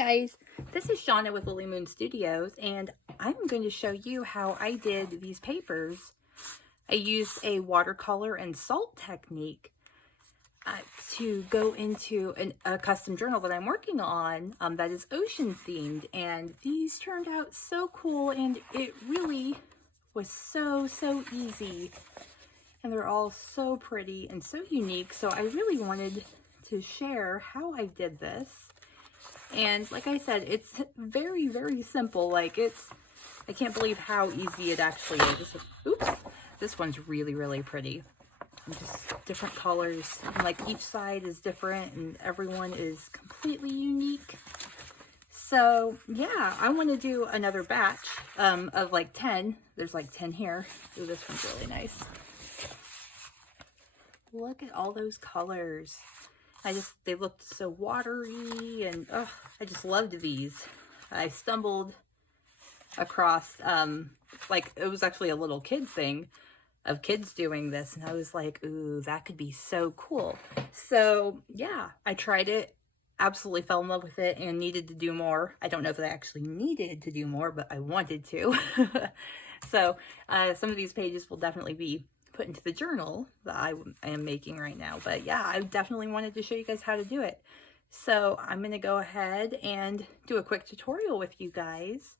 guys, this is Shauna with Lily Moon Studios, and I'm going to show you how I did these papers. I used a watercolor and salt technique to go into a custom journal that I'm working on that is ocean themed, and these turned out so cool, and it really was so easy, and they're all so pretty and so unique. So I really wanted to share how I did this. And like I said, it's very simple. Like I can't believe how easy it actually is. Oops, this one's really pretty. And just different colors. And like each side is different and everyone is completely unique. So yeah, I want to do another batch of like 10. There's like 10 here. Ooh, this one's really nice. Look at all those colors. They looked so watery, and I just loved these. I stumbled across, like, it was actually a little kid thing of kids doing this, and I was like, ooh, that could be so cool. So yeah, I tried it, absolutely fell in love with it, and needed to do more. I don't know if I actually needed to do more, but I wanted to. So some of these pages will definitely be put into the journal that I am making right now. But yeah, I definitely wanted to show you guys how to do it. So I'm going to go ahead and do a quick tutorial with you guys,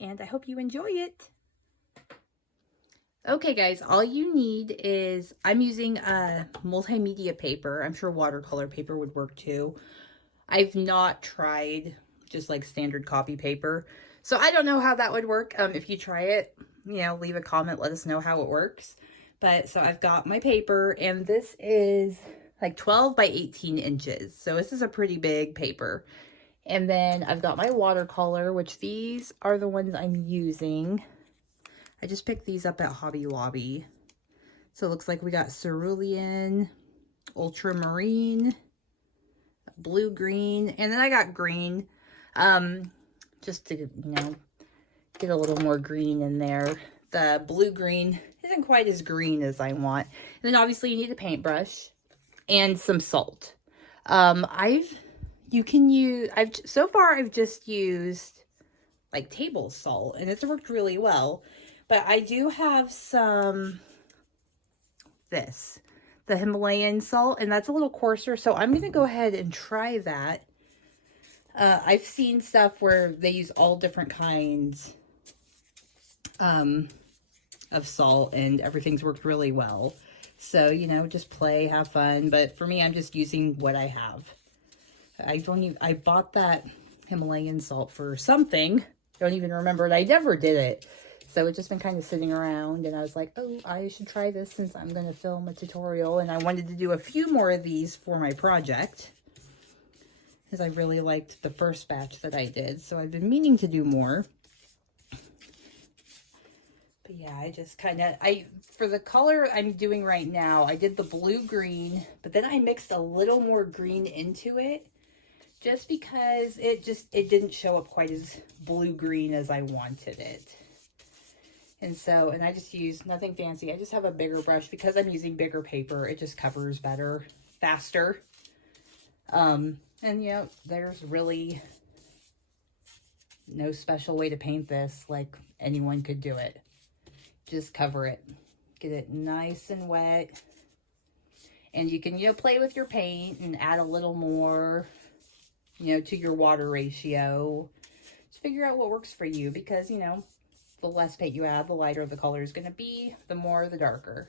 and I hope you enjoy it. Okay guys, all you need is, I'm using a multimedia paper. I'm sure watercolor paper would work too. I've not tried just like standard copy paper, so I don't know how that would work. If you try it, you know, leave a comment, let us know how it works. But so I've got my paper, and this is like 12 by 18 inches. So this is a pretty big paper. And then I've got my watercolor, which these are the ones I'm using. I just picked these up at Hobby Lobby. So it looks like we got cerulean, ultramarine, blue green, and then I got green, just to, you know, get a little more green in there. The blue green isn't quite as green as I want. And then obviously you need a paintbrush and some salt. So far I've just used like table salt, and it's worked really well. But I do have some, the Himalayan salt, and that's a little coarser. So I'm going to go ahead and try that. I've seen stuff where they use all different kinds of salt, and everything's worked really well. So, you know, just play, have fun. But for me, I'm just using what I have. I bought that Himalayan salt for something. Don't even remember it. I never did it. So it's just been kind of sitting around, and I was like, oh, I should try this since I'm going to film a tutorial. And I wanted to do a few more of these for my project, because I really liked the first batch that I did. So I've been meaning to do more. But yeah, I just kind of, for the color I'm doing right now, I did the blue-green, but then I mixed a little more green into it, just because it didn't show up quite as blue-green as I wanted it. And so, and I just used nothing fancy. I just have a bigger brush because I'm using bigger paper. It just covers better, faster. And you know, there's really no special way to paint this. Like, anyone could do it. Just cover it. Get it nice and wet. And you can, you know, play with your paint and add a little more, you know, to your water ratio. Just figure out what works for you, because, you know, the less paint you add, the lighter the color is going to be, the more the darker.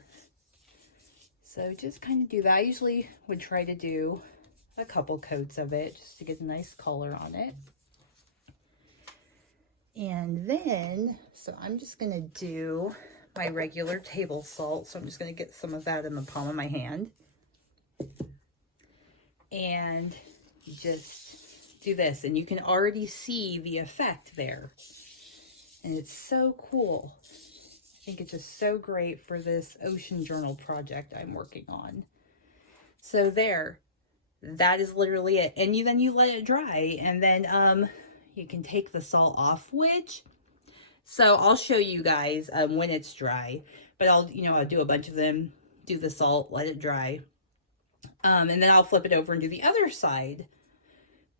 So just kind of do that. I usually would try to do a couple coats of it just to get a nice color on it. And then, so I'm just going to do my regular table salt. So I'm just going to get some of that in the palm of my hand. And you just do this, and you can already see the effect there. And it's so cool. I think it's just so great for this ocean journal project I'm working on. So there, that is literally it. And then you let it dry, and then you can take the salt off, so I'll show you guys when it's dry, but I'll do a bunch of them, do the salt, let it dry. And then I'll flip it over and do the other side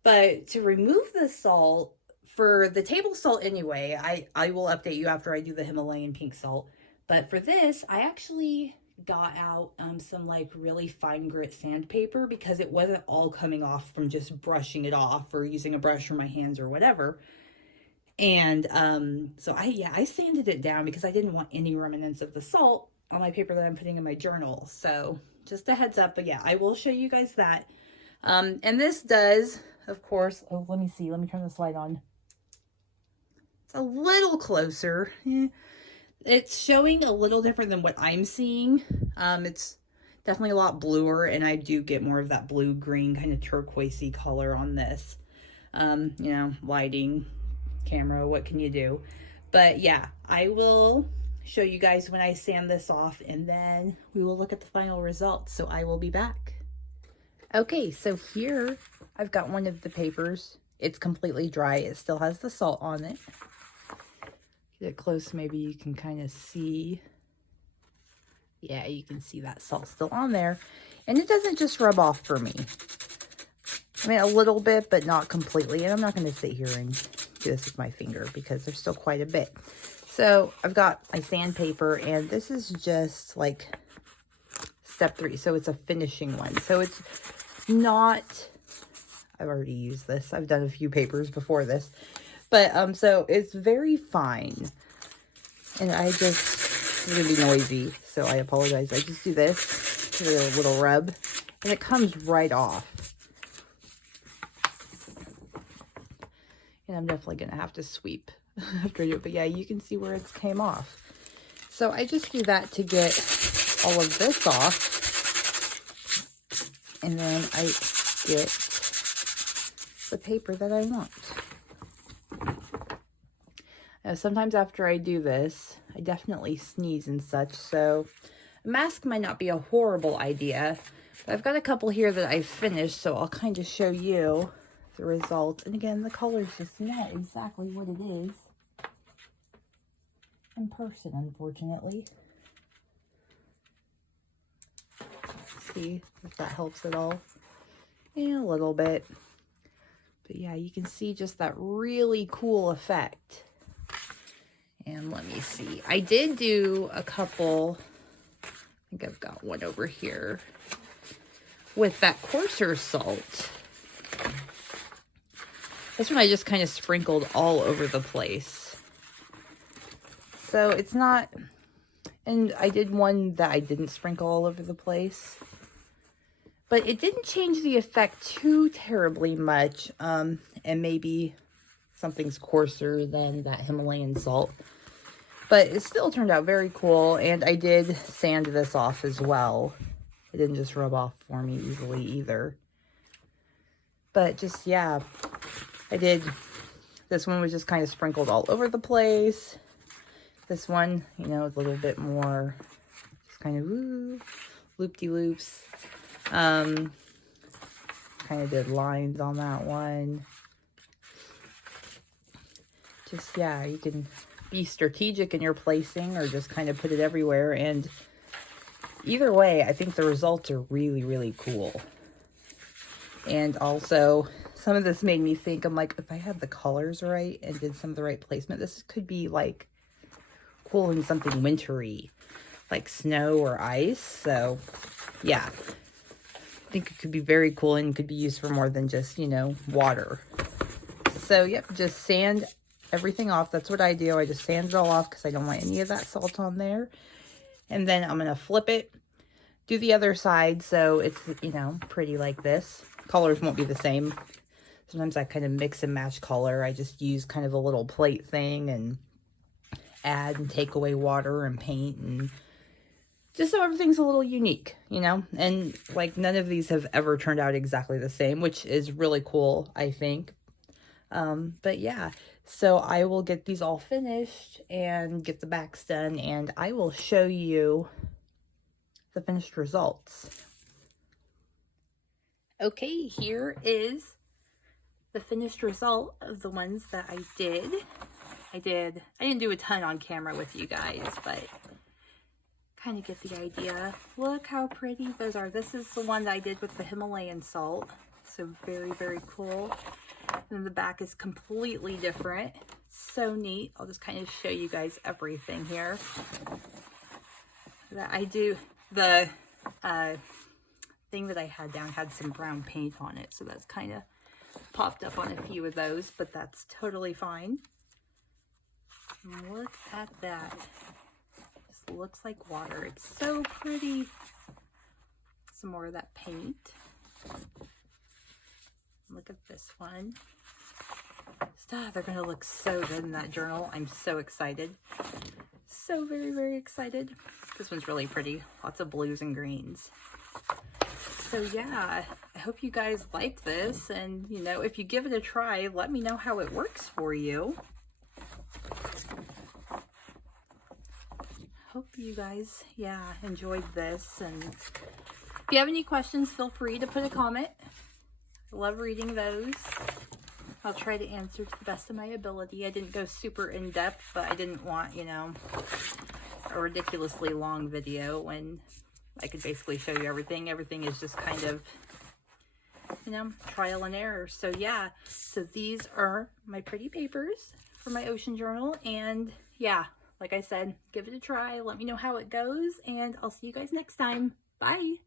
But to remove the salt, for the table salt anyway, I will update you after I do the Himalayan pink salt. But for this, I actually got out some like really fine grit sandpaper because it wasn't all coming off from just brushing it off or using a brush or my hands or whatever. And so I sanded it down because I didn't want any remnants of the salt on my paper that I'm putting in my journal. So just a heads up, but yeah, I will show you guys that. And this does, of course, oh, let me see, let me turn this light on. It's a little closer. It's showing a little different than what I'm seeing. It's definitely a lot bluer, and I do get more of that blue-green kind of turquoisey color on this. You know, lighting, camera, what can you do? But yeah, I will show you guys when I sand this off, and then we will look at the final results. So I will be back. Okay, so here I've got one of the papers. It's completely dry. It still has the salt on it. Get it close, maybe you can kind of see. Yeah, you can see that salt still on there. And it doesn't just rub off for me. I mean, a little bit, but not completely. And I'm not going to sit here and do this with my finger because there's still quite a bit. So I've got my sandpaper, and this is just like step 3. So it's a finishing one. So it's not, I've already used this. I've done a few papers before this. But so it's very fine. And it's going to be noisy, so I apologize. I just do this, give it a little rub, and it comes right off. And I'm definitely going to have to sweep after I do it. But yeah, you can see where it came off. So I just do that to get all of this off. And then I get the paper that I want. Now, sometimes after I do this, I definitely sneeze and such. So a mask might not be a horrible idea. But I've got a couple here that I've finished, so I'll kind of show you the result. And again, the color's just not exactly what it is in person, unfortunately. Let's see if that helps at all. Yeah, a little bit. But yeah, you can see just that really cool effect. And let me see. I did do a couple, I think I've got one over here, with that coarser salt. This one I just kind of sprinkled all over the place. So it's not, and I did one that I didn't sprinkle all over the place. But it didn't change the effect too terribly much. And maybe something's coarser than that Himalayan salt. But it still turned out very cool. And I did sand this off as well. It didn't just rub off for me easily either. But just, yeah, I did. This one was just kind of sprinkled all over the place. This one, you know, a little bit more, just kind of loop-de-loops. Kind of did lines on that one. Just, yeah, you can be strategic in your placing or just kind of put it everywhere. And either way, I think the results are really, really cool. And also, some of this made me think, I'm like, if I had the colors right and did some of the right placement, this could be like cool in something wintry, like snow or ice. So, yeah. I think it could be very cool and could be used for more than just, you know, water. So, yep, just sand everything off. That's what I do. I just sand it all off because I don't want any of that salt on there. And then I'm going to flip it, do the other side so it's, you know, pretty like this. Colors won't be the same. Sometimes I kind of mix and match color. I just use kind of a little plate thing and add and take away water and paint, and just so everything's a little unique, you know. And like none of these have ever turned out exactly the same, which is really cool, I think. But yeah, so I will get these all finished and get the backs done, and I will show you the finished results. Okay, here is the finished result of the ones that I did. I didn't do a ton on camera with you guys, but kind of get the idea. Look how pretty those are. This is the one that I did with the Himalayan salt. So very, very cool. And the back is completely different. So neat. I'll just kind of show you guys everything here that I do. The thing that I had down had some brown paint on it, so that's kind of popped up on a few of those, but that's totally fine. Look at that. Just looks like water. It's so pretty. Some more of that paint. Look at this one. They're going to look so good in that journal. I'm so excited. So very, very excited. This one's really pretty. Lots of blues and greens. So yeah, I hope you guys like this. And, you know, if you give it a try, let me know how it works for you. Hope you guys, yeah, enjoyed this. And if you have any questions, feel free to put a comment. I love reading those. I'll try to answer to the best of my ability. I didn't go super in depth, but I didn't want, you know, a ridiculously long video when I could basically show you everything. Everything is just kind of, you know, trial and error. So yeah, so these are my pretty papers for my ocean journal. And yeah, like I said, give it a try. Let me know how it goes, and I'll see you guys next time. Bye.